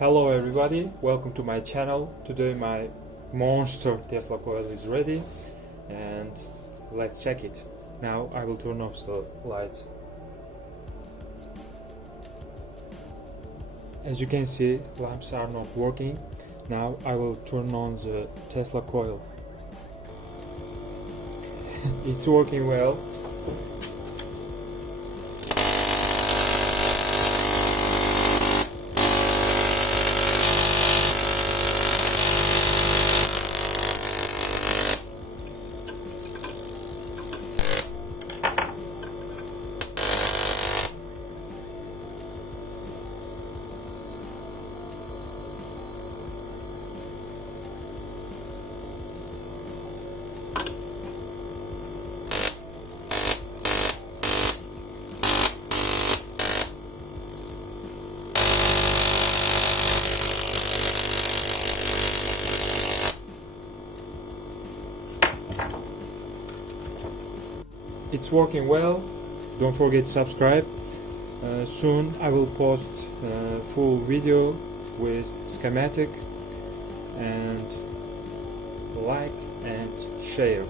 Hello everybody, welcome to my channel. Today my monster Tesla coil is ready and let's check it. Now I will turn off the lights. As you can see, lamps are not working. Now I will turn on the Tesla coil. It's working well. It's working well. Don't forget to subscribe. Soon I will post a full video with schematic, and like and share.